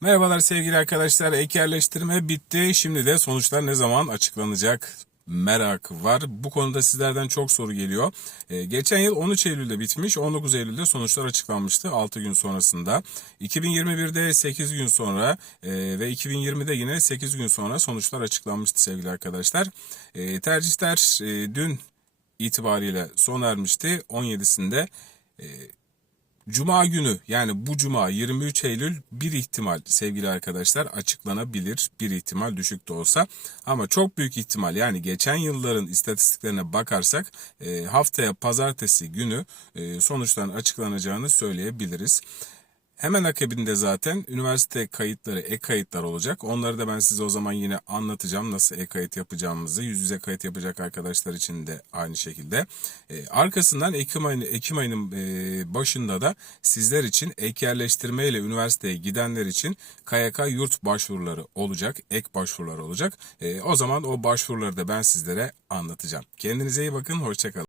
Merhabalar sevgili arkadaşlar. Ek yerleştirme bitti. Şimdi de sonuçlar ne zaman açıklanacak? merak var. Bu konuda sizlerden çok soru geliyor. Ee, geçen yıl 13 Eylül'de bitmiş. 19 Eylül'de sonuçlar açıklanmıştı 6 gün sonrasında. 2021'de 8 gün sonra e, ve 2020'de yine 8 gün sonra sonuçlar açıklanmıştı sevgili arkadaşlar. E, tercihler e, dün itibariyle sona ermişti. 17'sinde Cuma günü yani bu cuma 23 Eylül bir ihtimal sevgili arkadaşlar açıklanabilir. Bir ihtimal düşük de olsa ama çok büyük ihtimal yani geçen yılların istatistiklerine bakarsak e, haftaya pazartesi günü e, sonuçların açıklanacağını söyleyebiliriz. Hemen akabinde zaten üniversite kayıtları, e-kayıtlar olacak. Onları da ben size o zaman yine anlatacağım nasıl e-kayıt yapacağımızı. Yüz yüze kayıt yapacak arkadaşlar için de aynı şekilde. Ee, arkasından Ekim, ayını, Ekim ayının e, başında da sizler için ek yerleştirme ile üniversiteye gidenler için KYK yurt başvuruları olacak. Ek başvurular olacak. Ee, o zaman o başvuruları da ben sizlere anlatacağım. Kendinize iyi bakın, hoşçakalın.